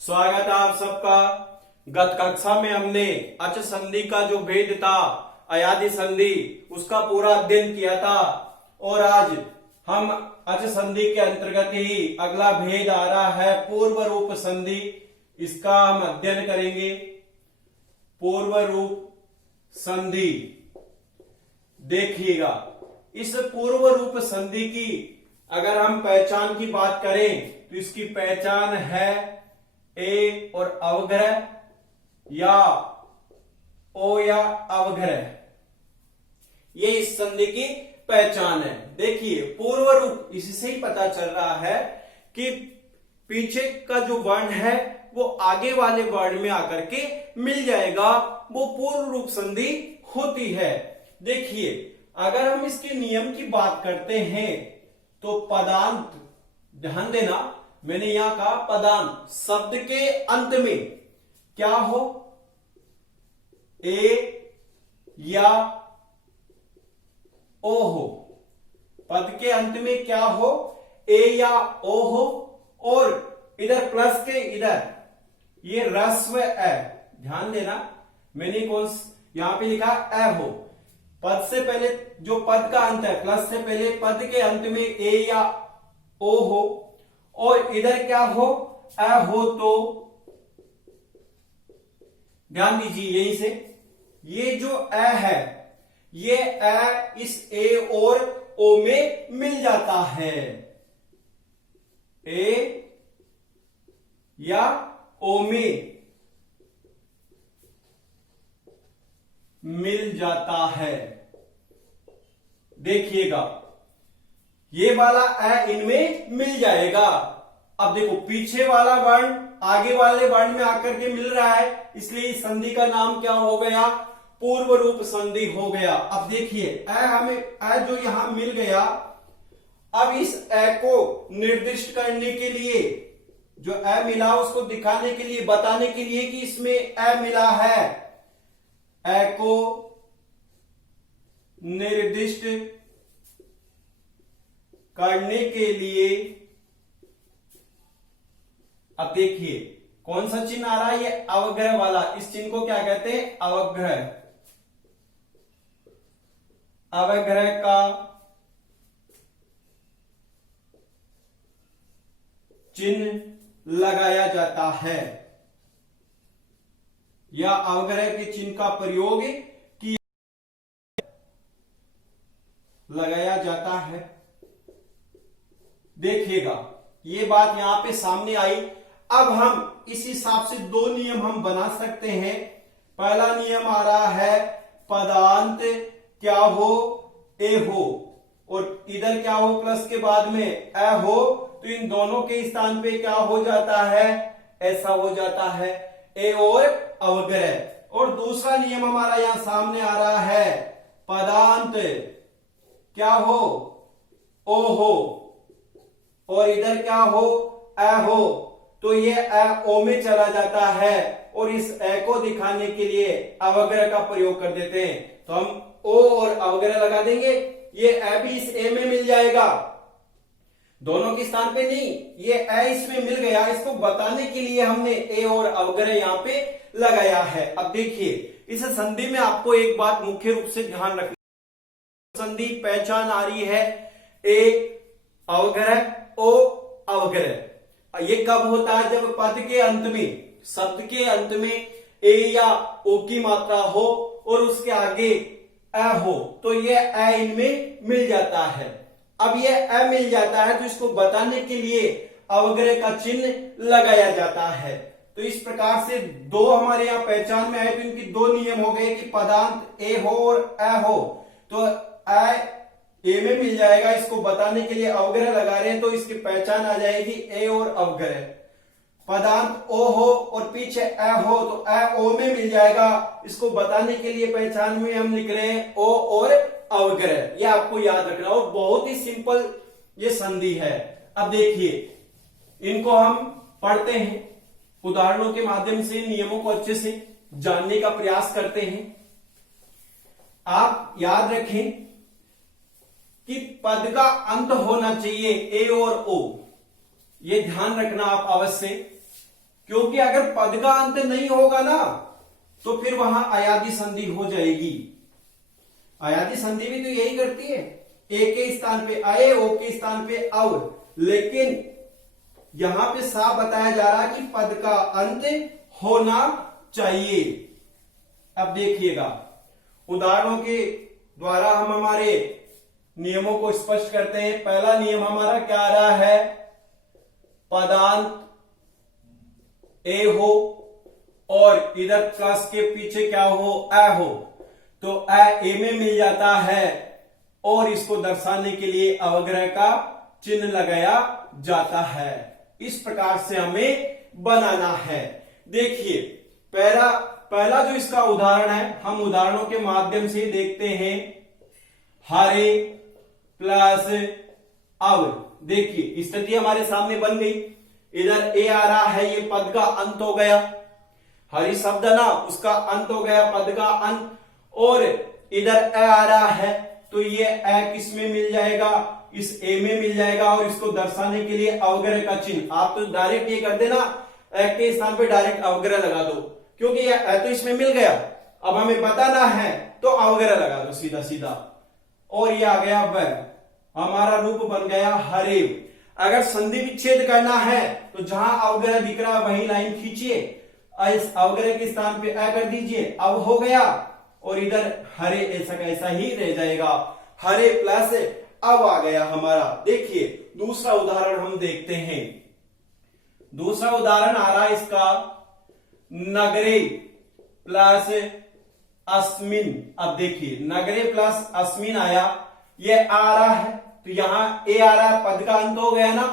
स्वागत है आप सबका। गत कक्षा में हमने अच संधि का जो भेद था, अयादि संधि, उसका पूरा अध्ययन किया था और आज हम अच संधि के अंतर्गत ही अगला भेद आ रहा है पूर्व रूप संधि। इसका हम अध्ययन करेंगे। पूर्व रूप संधि, देखिएगा इस पूर्व रूप संधि की अगर हम पहचान की बात करें तो इसकी पहचान है ए और अवग्रह या ओ या अवग्रह, ये इस संधि की पहचान है। देखिए पूर्व रूप, इससे ही पता चल रहा है कि पीछे का जो वर्ण है वो आगे वाले वर्ण में आकर के मिल जाएगा, वो पूर्व रूप संधि होती है। देखिए अगर हम इसके नियम की बात करते हैं तो पदांत, ध्यान देना मैंने यहां कहा पदांत, शब्द के अंत में क्या हो, ए या ओ हो। पद के अंत में क्या हो, ए या ओ हो, और इधर प्लस के इधर ये ह्रस्व ए, ध्यान देना मैंने यहां पे लिखा ए हो। पद से पहले जो पद का अंत है, प्लस से पहले पद के अंत में ए या ओ हो और इधर क्या हो, अ हो, तो ध्यान दीजिए यहीं से ये जो अ है, ये अ इस ए और ओ में मिल जाता है, ए या ओ में मिल जाता है। देखिएगा ये वाला अ इनमें मिल जाएगा। अब देखो पीछे वाला वर्ण आगे वाले वर्ण में आकर के मिल रहा है, इसलिए इस संधि का नाम क्या हो गया, पूर्व रूप संधि हो गया। अब देखिए अ जो यहां मिल गया, अब इस अ को निर्दिष्ट करने के लिए, जो अ मिला उसको दिखाने के लिए, बताने के लिए कि इसमें अ मिला है, अ को निर्दिष्ट करने के लिए, अब देखिए कौन सा चिन्ह आ रहा है, ये अवग्रह वाला। इस चिन्ह को क्या कहते हैं, अवग्रह। अवग्रह का चिन्ह लगाया जाता है या अवग्रह के चिन्ह का प्रयोग लगाया जाता है। देखिएगा ये बात यहां पे सामने आई। अब हम इस हिसाब से दो नियम हम बना सकते हैं। पहला नियम आ रहा है पदांत क्या हो, ए हो, और इधर क्या हो, प्लस के बाद में अ हो, तो इन दोनों के स्थान पे क्या हो जाता है, ऐसा हो जाता है, ए और अवग्रह। और दूसरा नियम हमारा यहां सामने आ रहा है पदांत क्या हो, ओ हो, और इधर क्या हो, अ हो, तो ये अ ओ में चला जाता है और इस अ को दिखाने के लिए अवग्रह का प्रयोग कर देते हैं। तो हम ओ और अवग्रह लगा देंगे, ये अ भी इस ए में मिल जाएगा, दोनों के स्थान पे नहीं, ये अ इसमें मिल गया। इसको बताने के लिए हमने ए और अवग्रह यहां पे लगाया है। अब देखिए इस संधि में आपको एक बात मुख्य रूप से ध्यान रखना, संधि पहचान आ रही है ए अवग्रह, ओ अवग्रह। ये कब होता है, जब पद के अंत में, शब्द के अंत में ए या ओ की मात्रा हो और उसके आगे अ हो, तो ये अ इनमें मिल जाता है। अब ये अ मिल जाता है तो इसको बताने के लिए अवग्रह का चिन्ह लगाया जाता है। तो इस प्रकार से दो हमारे यहां पहचान में आए, तो इनकी दो नियम हो गए कि पदांत ए हो और अ हो, तो अ ए में मिल जाएगा, इसको बताने के लिए अवग्रह लगा रहे हैं तो इसकी पहचान आ जाएगी ए और अवग्रह। पदांत ओ हो और पीछे अ हो, तो अ ओ में मिल जाएगा, इसको बताने के लिए पहचान में हम लिख रहे हैं ओ और अवग्रह। ये आपको याद रखना, और बहुत ही सिंपल ये संधि है। अब देखिए इनको हम पढ़ते हैं, उदाहरणों के माध्यम से नियमों को अच्छे से जानने का प्रयास करते हैं। आप याद रखें कि पद का अंत होना चाहिए ए और ओ, ये ध्यान रखना आप अवश्य, क्योंकि अगर पद का अंत नहीं होगा ना तो फिर वहां अयादी संधि हो जाएगी। अयादी संधि भी तो यही करती है, ए के स्थान पे अये, ओ के स्थान पे अव, लेकिन यहां पे साफ बताया जा रहा है कि पद का अंत होना चाहिए। अब देखिएगा उदाहरणों के द्वारा हम हमारे नियमों को स्पष्ट करते हैं। पहला नियम हमारा क्या आ रहा है, पदांत ए हो और इधर प्लस के पीछे क्या हो, अ हो, तो अ ए में मिल जाता है और इसको दर्शाने के लिए अवग्रह का चिन्ह लगाया जाता है। इस प्रकार से हमें बनाना है। देखिए पहला जो इसका उदाहरण है, हम उदाहरणों के माध्यम से देखते हैं। हरे प्लस अव, देखिए स्थिति हमारे सामने बन गई। इधर ए आ रहा है, ये पद का अंत हो गया। हरि शब्द ना, उसका अंत हो गया, पद का अंत। और इधर अ आ रहा है तो ये अ किस में मिल जाएगा, इस ए में मिल जाएगा और इसको दर्शाने के लिए अवग्रह का चिन्ह। आप तो डायरेक्ट ये कर देना, अ के स्थान पे डायरेक्ट अवग्रह लगा दो, क्योंकि ये अ तो इसमें मिल गया। अब हमें बताना है तो अवग्रह लगा दो सीधा सीधा, और ये आ गया व, हमारा रूप बन गया हरे। अगर संधि विच्छेद करना है तो जहां अवग्रह दिख रहा है वही लाइन खींचिए, इस अवग्रह के स्थान पे अ कर दीजिए, अब हो गया, और इधर हरे ऐसा का ऐसा ही रह जाएगा। हरे प्लस अब आ गया हमारा। देखिए दूसरा उदाहरण हम देखते हैं। दूसरा उदाहरण आ रहा है इसका, नगरे प्लस अस्मिन। अब देखिए नगरे प्लस अस्मिन आया, ये आ रहा है तो यहां ए आ रहा है, पद का अंत हो गया ना।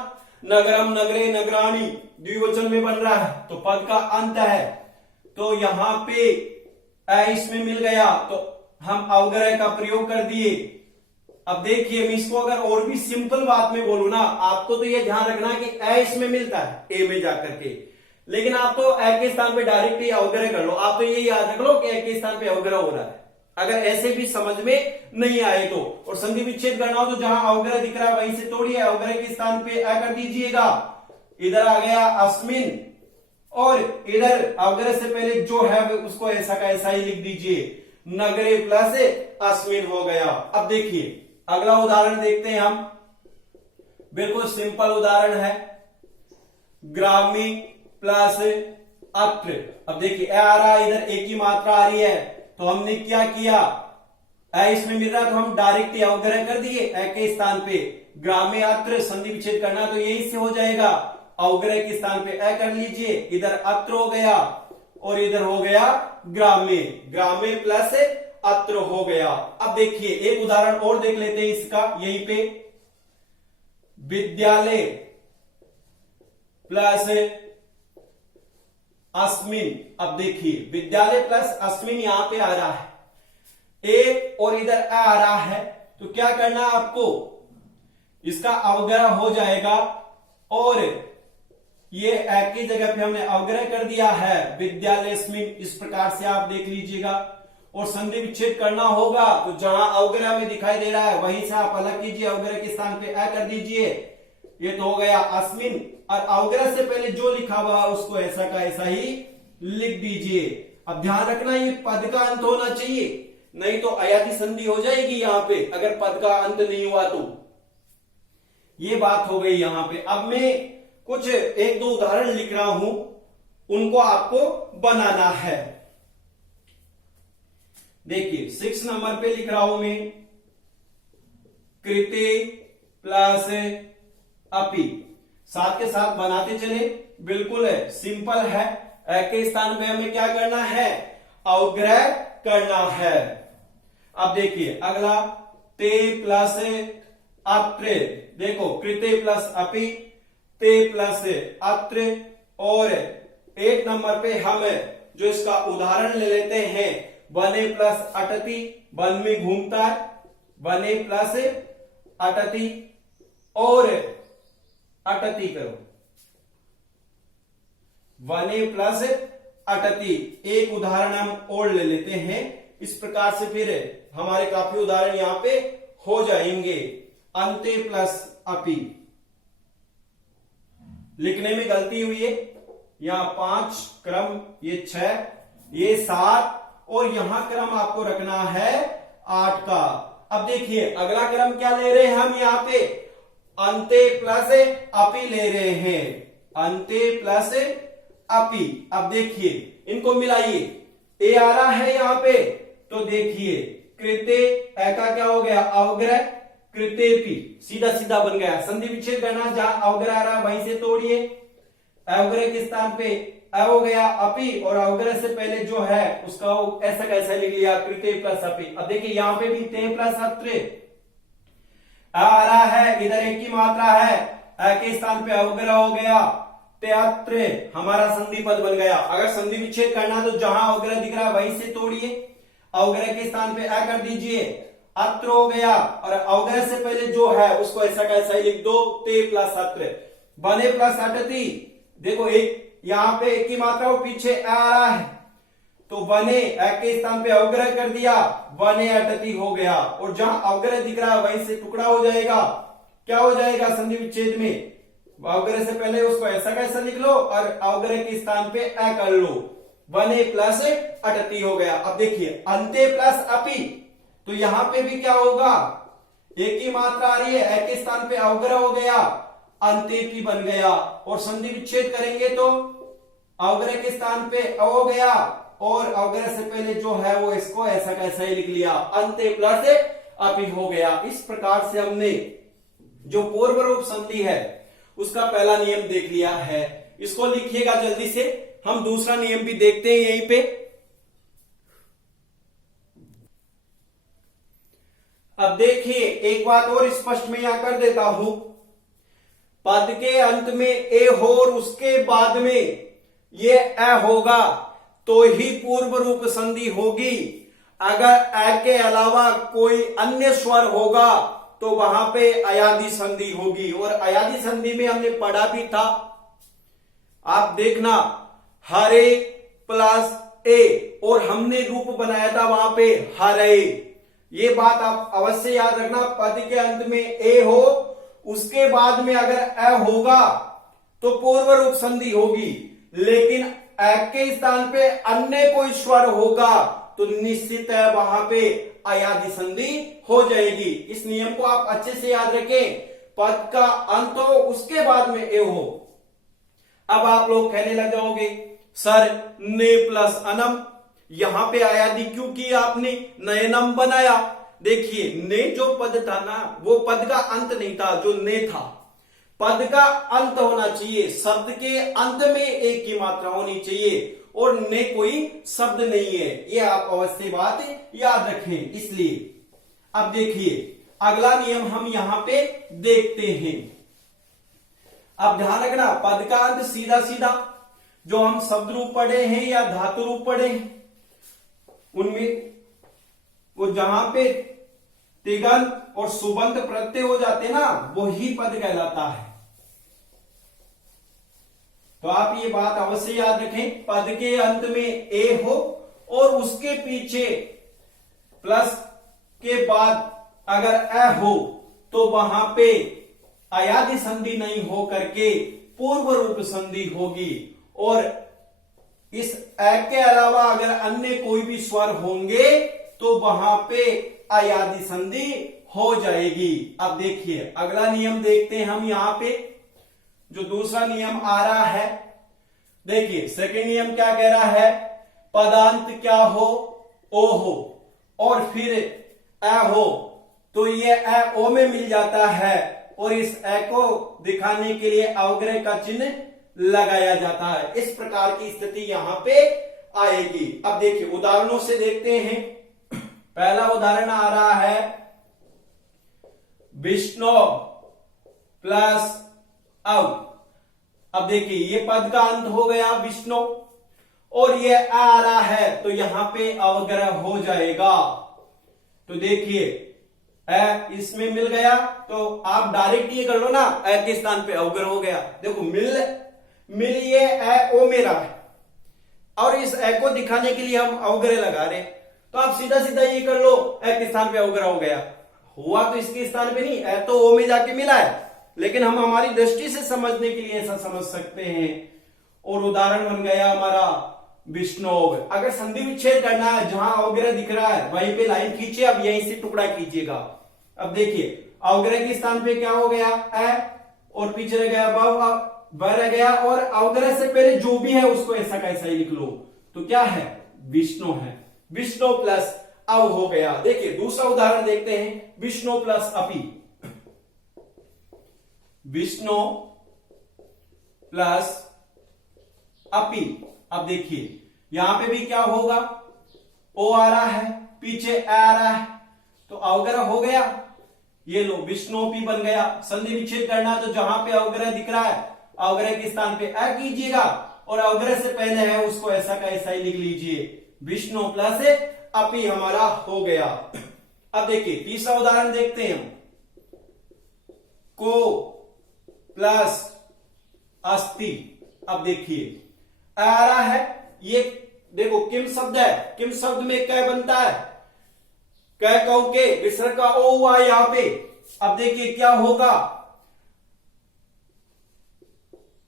नगरम नगरे नगराणी द्विवचन में बन रहा है तो पद का अंत है, तो यहां पे अ इसमें मिल गया तो हम अवग्रह का प्रयोग कर दिए। अब देखिए मैं इसको अगर और भी सिंपल बात में बोलूं ना, आपको तो ये ध्यान रखना कि अ इसमें मिलता है ए में जाकर के, लेकिन आप तो अ के स्थान पे डायरेक्ट ही अवग्रह कर लो। आप तो ये याद रख लो कि अ के स्थान पे अवग्रह हो रहा है, अगर ऐसे भी समझ में नहीं आए तो। और संधि विच्छेद करना हो तो जहां अवग्रह दिख रहा है वहीं से तोड़िए, अवग्रह के स्थान पे अ कर दीजिएगा। इधर आ गया अस्मिन, और इधर अवग्रह से पहले जो है उसको ऐसा का ऐसा ही लिख दीजिए, नगरे प्लस अस्मिन हो गया। अब देखिए अगला उदाहरण देखते हैं हम, बिल्कुल सिंपल उदाहरण है, ग्रामी प्लस अत्र। अब देखिए अ आ रहा है, इधर एक ही मात्रा आ रही है, तो हमने क्या किया, अ इसमें मिल रहा तो हम डायरेक्ट अवग्रह कर दिए अ के स्थान पे। ग्रामे अत्र संधि विच्छेद करना तो यही से हो जाएगा, अवग्रह के स्थान पे अ कर लीजिए, इधर अत्र हो गया और इधर हो गया ग्रामे, ग्रामे प्लस अत्र हो गया। अब देखिए एक उदाहरण और देख लेते हैं इसका, यहीं पे विद्यालय प्लस अस्मिन। अब देखिए विद्यालय प्लस अस्मिन यहां पे आ रहा है, ए और इधर अ आ रहा है, तो क्या करना है आपको, इसका अवग्रह हो जाएगा और ये अ की जगह पे हमने अवग्रह कर दिया है विद्यालयस्मिन। इस प्रकार से आप देख लीजिएगा। और संधि विच्छेद करना होगा तो जहां अवग्रह में दिखाई दे रहा है वहीं से आप अलग कीजिए, अवग्रह के स्थान पे अ कर दीजिए, ये तो हो गया अस्मिन। और अवग्रह से पहले जो लिखा हुआ है उसको ऐसा का ऐसा ही लिख दीजिए। अब ध्यान रखना ये पद का अंत होना चाहिए, नहीं तो अयादी संधि हो जाएगी यहां पे, अगर पद का अंत नहीं हुआ तो। ये बात हो गई यहां पे। अब मैं कुछ एक दो उदाहरण लिख रहा हूं, उनको आपको बनाना है। देखिए 6 नंबर पे लिख रहा हूं मैं, कृते प्लस अपि। साथ के साथ बनाते चले, बिल्कुल है सिंपल है। अ के स्थान पे हमें क्या करना है, अवग्रह करना है। अब देखिए अगला, ते प्लस अत्र। देखो कृते प्लस अपि, ते प्लस अत्र। और 1 नंबर पे हम जो इसका उदाहरण ले लेते हैं, बने प्लस अटति, वन में घूमता है, बने प्लस अटति और अटति करो, वने प्लस अटति। एक उदाहरण हम और ले लेते हैं, इस प्रकार से फिर हमारे काफी उदाहरण यहां पे हो जाएंगे। अंते प्लस अपि, लिखने में गलती हुई है, यहाँ 5 क्रम, ये 6, ये 7 और यहां क्रम आपको रखना है 8 का। अब देखिए अगला क्रम क्या ले रहे हैं हम, यहाँ पे अंते प्लस अपी ले रहे हैं, अंते प्लस अपी। अब देखिए इनको मिलाइए, ए आ रहा है यहां पे, तो देखिए कृते ए का क्या हो गया, अवग्रह, कृते पी, सीधा सीधा बन गया। संधि विच्छेद करना, जहां अवग्रह आ रहा है वहीं से तोड़िए, अवग्रह के स्थान पे अ हो गया अपी, और अवग्रह से पहले जो है उसका ऐसा कैसा लिख लिया, कृते प्लस अपी। अब देखिए यहां पे भी ते प्लस अत्रे आ रहा है, इधर एक की मात्रा है, अ के स्थान पे अवग्रह हो गया, तेत्रे, हमारा संधि पद बन गया। अगर संधि विच्छेद करना तो जहां अवग्रह दिख रहा है वहीं से तोड़िए, अवग्रह के स्थान पे अ कर दीजिए, अत्र हो गया, और अवग्रह से पहले जो है उसको ऐसा कैसा ही लिख दो, ते प्लस अत्र, बने प्लस अटती। देखो एक यहां पे एक की मात्रा और पीछे आ रहा है, तो वने अ के स्थान पे अवग्रह कर दिया, वने अटती हो गया, और जहां अवग्रह दिख रहा है वहीं से टुकड़ा हो जाएगा। क्या हो जाएगा संधि विच्छेद में, अवग्रह से पहले उसको ऐसा कैसा लिख लो और अवग्रह के स्थान पे अ कर लो, वने प्लस अटती हो गया। अब देखिए अंते प्लस अपी, तो यहां पे भी क्या होगा, एक ही मात्रा आ रही है, अ के स्थान पे अवग्रह हो गया, अंतेपी बन गया, और संधि विच्छेद करेंगे तो अवग्रह के स्थान पे अ हो गया, और अवग्रह से पहले जो है वो इसको ऐसा कैसा ही लिख लिया, अंते प्लस अपी हो गया। इस प्रकार से हमने जो पूर्व रूप संधि है उसका पहला नियम देख लिया है। इसको लिखिएगा जल्दी से, हम दूसरा नियम भी देखते हैं यहीं पे। अब देखिए एक बात और स्पष्ट मैं यहां कर देता हूं, पद के अंत में ए हो और उसके बाद में ये अ होगा तो ही पूर्व रूप संधि होगी। अगर अ के अलावा कोई अन्य स्वर होगा तो वहां पे अयादि संधि होगी, और अयादि संधि में हमने पढ़ा भी था, आप देखना, हरे प्लस ए, और हमने रूप बनाया था वहां पे हरे। ये बात आप अवश्य याद रखना, पद के अंत में ए हो, उसके बाद में अगर अ होगा तो पूर्व रूप संधि होगी, लेकिन अ के स्थान पे अन्य कोई स्वर होगा तो निश्चित है वहां पे अयादि संधि हो जाएगी। इस नियम को आप अच्छे से याद रखें, पद का अंत हो उसके बाद में ए हो। अब आप लोग कहने लग जाओगे सर ने प्लस अनम, यहां पे अयादि क्यों की आपने, नयनम बनाया। देखिए ने जो पद था ना वो पद का अंत नहीं था, जो ने था पद का अंत होना चाहिए, शब्द के अंत में एक की मात्रा होनी चाहिए, और ने कोई शब्द नहीं है, ये आप अवश्य बात याद रखें। इसलिए अब देखिए अगला नियम हम यहां पे देखते हैं। अब ध्यान रखना, पद का अंत सीधा सीधा जो हम शब्द रूप पढ़े हैं या धातु रूप पढ़े हैं उनमें वो जहां पे तिगंत और सुबंत प्रत्यय हो जाते ना वही पद कहलाता है। तो आप ये बात अवश्य याद रखें, पद के अंत में ए हो और उसके पीछे प्लस के बाद अगर अ हो तो वहां पे अयादि संधि नहीं हो करके पूर्व रूप संधि होगी, और इस अ के अलावा अगर अन्य कोई भी स्वर होंगे तो वहां पे अयादि संधि हो जाएगी। अब देखिए अगला नियम देखते हैं हम यहां पे, जो दूसरा नियम आ रहा है। देखिए सेकंड नियम क्या कह रहा है, पदांत क्या हो, ओ हो और फिर अ हो, तो ये अ ओ में मिल जाता है, और इस अ को दिखाने के लिए अवग्रह का चिन्ह लगाया जाता है। इस प्रकार की स्थिति यहां पे आएगी। अब देखिए उदाहरणों से देखते हैं। पहला उदाहरण आ रहा है, विष्णु प्लस अव। अब देखिए ये पद का अंत हो गया विष्णु, और ये आ रहा है तो यहां पे अवग्रह हो जाएगा। तो देखिए अ इसमें मिल गया, तो आप डायरेक्ट ये कर लो ना, अ के स्थान पे अवग्रह हो गया। देखो मिल ये अ ओ में रहा है, और इस अ को दिखाने के लिए हम अवग्रह लगा रहे, तो आप सीधा सीधा ये कर लो, अ के स्थान पे अवग्रह हो गया। हुआ तो इसके स्थान पे नहीं, अ तो ओ में जाके मिला है, लेकिन हम हमारी दृष्टि से समझने के लिए ऐसा समझ सकते हैं। और उदाहरण बन गया हमारा विष्णोव। अगर संधि विच्छेद करना है, जहां अवग्रह दिख रहा है वहीं पे लाइन खींचिए, अब यहीं से टुकड़ा कीजिएगा। अब देखिए अवग्रह के स्थान पे क्या हो गया ए, और पीछे रह गया ब रह गया, और अवग्रह से पहले जो भी है उसको ऐसा का ऐसा ही लिख लो। तो क्या है, विष्णु है, विष्णु प्लस अव हो गया। देखिए दूसरा उदाहरण देखते हैं, विष्णु प्लस अपि, विष्णु प्लस अपि। अब देखिए यहां पे भी क्या होगा, ओ आ रहा है, पीछे ए आ रहा है, तो अवग्रह हो गया। ये लो विष्णोपी बन गया। संधि विच्छेद करना तो जहां पे अवग्रह दिख रहा है अवग्रह के स्थान पे ए कीजिएगा, और अवग्रह से पहले है उसको ऐसा का ऐसा ही लिख लीजिए, विष्णु प्लस अपि हमारा हो गया। अब देखिए तीसरा उदाहरण देखते हैं हम, को प्लस अस्थि। अब देखिए आ रहा है, ये देखो किम शब्द है, किम शब्द में क बनता है, क कौ के विसर्ग का ओ हुआ यहां पे। अब देखिए क्या होगा,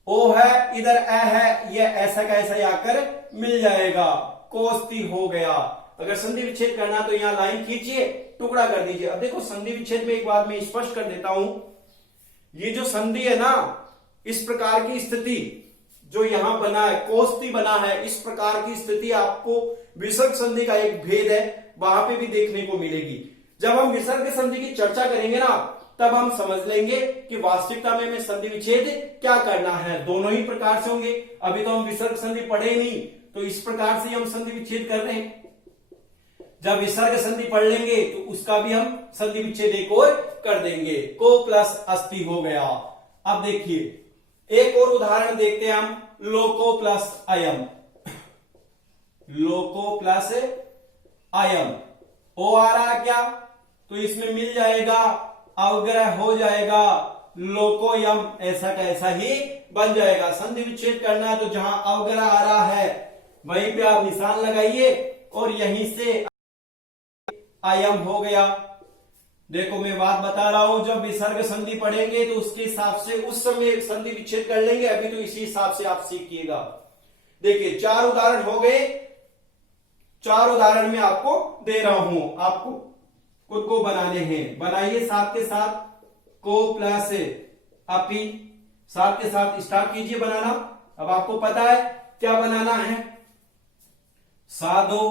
ओ है इधर ए है, ये ऐसा का ऐसा आकर मिल जाएगा, कोस्ती हो गया। अगर संधि विच्छेद करना तो यहां लाइन खींचिए, टुकड़ा कर दीजिए। अब देखो संधि विच्छेद में एक बात मैं स्पष्ट कर देता हूं, ये जो संधि है ना, इस प्रकार की स्थिति जो यहां बना है, कोस्ती बना है, इस प्रकार की स्थिति आपको विसर्ग संधि का एक भेद है वहां पे भी देखने को मिलेगी। जब हम विसर्ग संधि की चर्चा करेंगे ना, तब हम समझ लेंगे कि वास्तविकता में हमें संधि विच्छेद क्या करना है। दोनों ही प्रकार से होंगे, अभी तो हम विसर्ग संधि पढ़े नहीं, तो इस प्रकार से हम संधि विच्छेद कर रहे हैं। जब विसर्ग संधि पढ़ लेंगे तो उसका भी हम संधि विच्छेद एक और कर देंगे। को प्लस अस्थि हो गया। अब देखिए एक और उदाहरण देखते हैं हम, लोको प्लस अयम, लोको प्लस अयम। ओ आ रहा है क्या, तो इसमें मिल जाएगा, अवग्रह हो जाएगा, लोकोयम ऐसा का ऐसा ही बन जाएगा। संधि विच्छेद करना है तो जहां अवग्रह आ रहा है वहीं पे आप निशान लगाइए, और यहीं से अयम हो गया। देखो मैं बात बता रहा हूं, जब विसर्ग संधि पढ़ेंगे तो उसके हिसाब से उस समय संधि विच्छेद कर लेंगे, अभी तो इसी हिसाब से आप सीखिएगा। देखिए 4 उदाहरण हो गए, 4 उदाहरण में आपको दे रहा हूं, आपको खुद को बनाने हैं। बनाइए साथ के साथ, को प्लस अपि, साथ के साथ स्टार्ट कीजिए बनाना। अब आपको पता है क्या बनाना है, साधो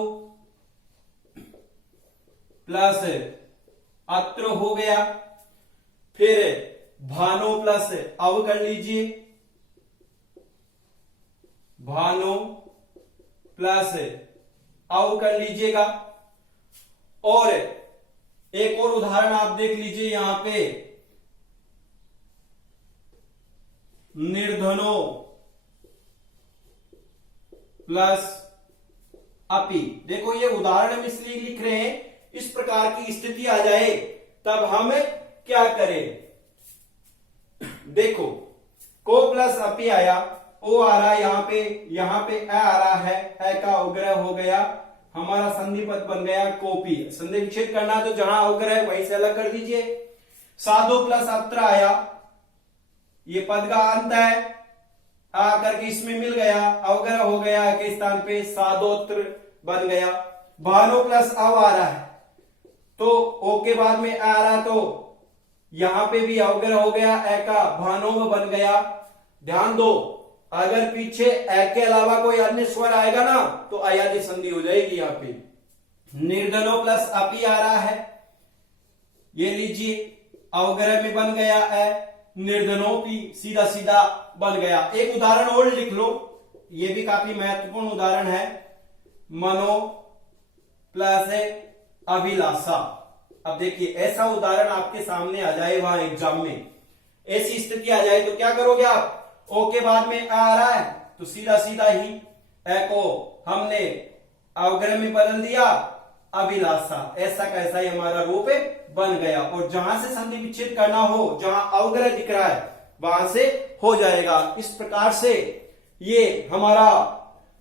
प्लस अत्र हो गया, फिर भानो प्लस अव कर लीजिए, भानो प्लस अव कर लीजिएगा। और एक और उदाहरण आप देख लीजिए यहां पे, निर्धनो प्लस अपि। देखो ये उदाहरण हम इसलिए लिख रहे हैं, इस प्रकार की स्थिति आ जाए तब हम क्या करें। देखो को प्लस अपि आया, ओ आ रहा है यहां पे ए आ रहा है, ए का अवग्रह हो गया, हमारा संधि पद बन गया कोपी। संधि विच्छेद करना तो जहां अवग्रह है वहीं से अलग कर दीजिए। साधो प्लस अत्र आया, ये पद का अंत है, आ करके इसमें मिल गया, अवग्रह हो गया के स्थान पे साधोत्र बन गया। भानो प्लस अव आ रहा है, तो ओ के बाद में आ रहा, तो यहां पे भी अवग्रह हो गया, ए का भानोव बन गया। ध्यान दो, अगर पीछे ए के अलावा कोई अन्य स्वर आएगा ना तो अयादि संधि हो जाएगी। यहां पे निर्धनो प्लस अपि आ रहा है, ये लीजिए अवग्रह में बन गया ए, निर्धनोपि सीधा सीधा बन गया। एक उदाहरण और लिख लो, ये भी काफी महत्वपूर्ण उदाहरण है, मनो प्लस अभिलाषा। अब देखिए ऐसा उदाहरण आपके सामने आ जाए वहां एग्जाम में, ऐसी स्थिति आ जाए तो क्या करोगे आप, ओ के बाद में आ रहा है तो सीधा सीधा ही ए को हमने अवग्रह में बदल दिया, अभिलाषा, ऐसा कैसा ही हमारा रूप बन गया। और जहां से संधि विच्छेद करना हो, जहां अवग्रह दिख रहा है वहां से हो जाएगा। इस प्रकार से ये हमारा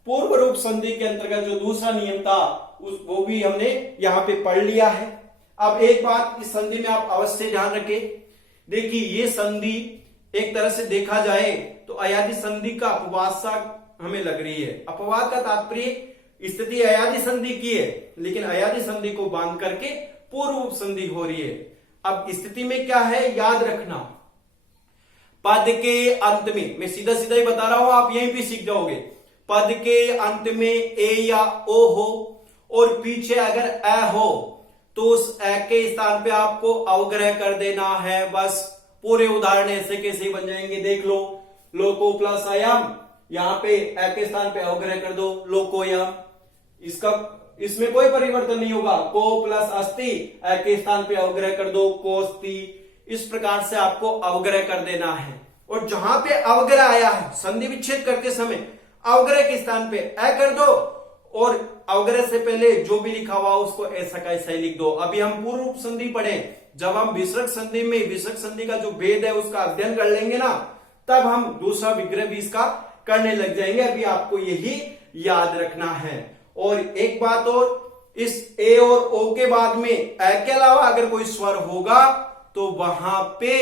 पूर्व रूप संधि के अंतर्गत जो दूसरा नियम था वो भी हमने यहां पे पढ़ लिया है। अब एक बात इस संधि में आप अवश्य ध्यान रखें, देखिए ये संधि एक तरह से देखा जाए तो अयादि संधि का अपवाद हमें लग रही है। अपवाद का तात्पर्य स्थिति अयादी संधि की है, लेकिन अयादी संधि को बांध करके पूर्व संधि हो रही है। अब स्थिति में क्या है याद रखना, पद के अंत में, मैं सीधा सीधा ही बता रहा हूं, आप यहीं भी सीख जाओगे। पद के अंत में ए या ओ हो और पीछे अगर अ हो तो उस अ के स्थान पे आपको अवग्रह कर देना है। बस पूरे उदाहरण ऐसे कैसे बन जाएंगे देख लो। लोको प्लस आयाम, यहां पे अ के स्थान पे अवग्रह कर दो लोकोयाम, इसमें कोई परिवर्तन नहीं होगा। को प्लस अस्ति, अ के स्थान पे अवग्रह कर दो कोस्ति। इस प्रकार से आपको अवग्रह कर देना है। और जहां पे अवग्रह आया है संधि विच्छेद करते समय अवग्रह के स्थान पे अ कर दो और अवग्रह से पहले जो भी लिखा हुआ उसको ऐसा का ऐसा ही लिख दो। अभी हम पूर्व संधि पढ़े, जब हम विसर्ग संधि में विसर्ग संधि का जो भेद है उसका अध्ययन कर लेंगे ना, तब हम दूसरा विग्रह भी इसका करने लग जाएंगे। अभी आपको यही याद रखना है। और एक बात और, इस ए और ओ के बाद में अ के अलावा अगर कोई स्वर होगा तो वहां पे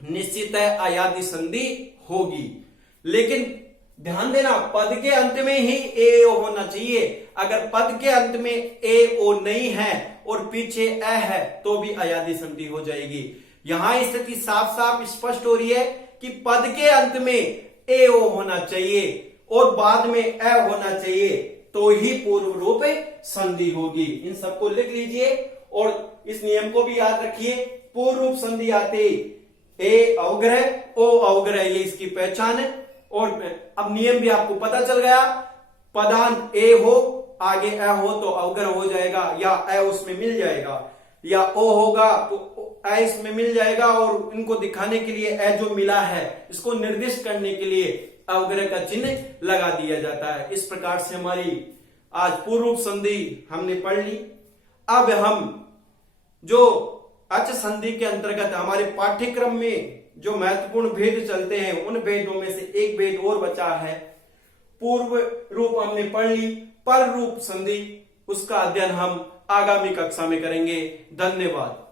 निश्चित है अयादी संधि होगी। लेकिन ध्यान देना, पद के अंत में ही ए ओ होना चाहिए। अगर पद के अंत में ए ओ नहीं है और पीछे अ है तो भी अयादी संधि हो जाएगी। यहां स्थिति साफ साफ स्पष्ट हो रही है कि पद के अंत में ए ओ होना चाहिए और बाद में अ होना चाहिए, तो ही पूर्व रूप संधि होगी। इन सबको लिख लीजिए और इस नियम को भी याद रखिए। पूर्व रूप संधि आते ए अवग्रह ओ अवग्रह, ये इसकी पहचान है। और अब नियम भी आपको पता चल गया, पदांत ए हो आगे अ हो तो अवग्रह हो जाएगा या अ उसमें मिल जाएगा, या ओ होगा तो अ इसमें मिल जाएगा। और इनको दिखाने के लिए अ जो मिला है इसको निर्दिष्ट करने के लिए अवग्रह का चिन्ह लगा दिया जाता है। इस प्रकार से हमारी आज पूर्व रूप संधि हमने पढ़ ली। अब हम जो अच संधि के अंतर्गत हमारे पाठ्यक्रम में जो महत्वपूर्ण भेद चलते हैं उन भेदों में से एक भेद और बचा है। पूर्व रूप हमने पढ़ ली, पर रूप संधि उसका अध्ययन हम आगामी कक्षा में करेंगे। धन्यवाद।